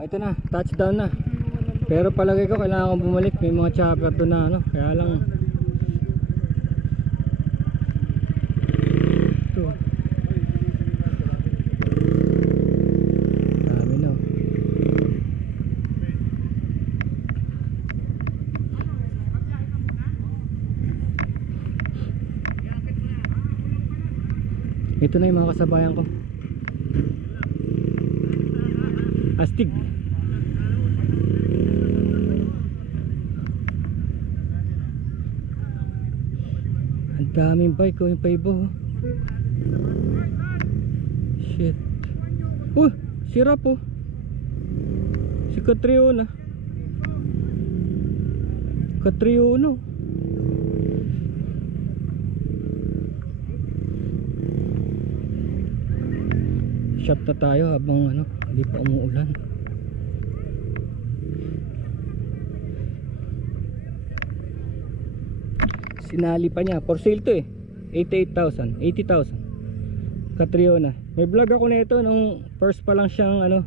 ito na, touchdown na. Pero palagay ko kailangan kong bumalik. May mga chopper doon na ano. Kaya lang ito. Dami no. Ito na yung mga kasabayan ko. Astig. Ang daming bike ko yung paibo. Shit. Sira po. Si Catriona. Catriona. Shot na tayo habang ano, hindi pa umuulan. Sinali pa niya, for sale to eh. 88,000, 80,000. Catriona. May vlog ako nito nung first pa lang siyang ano,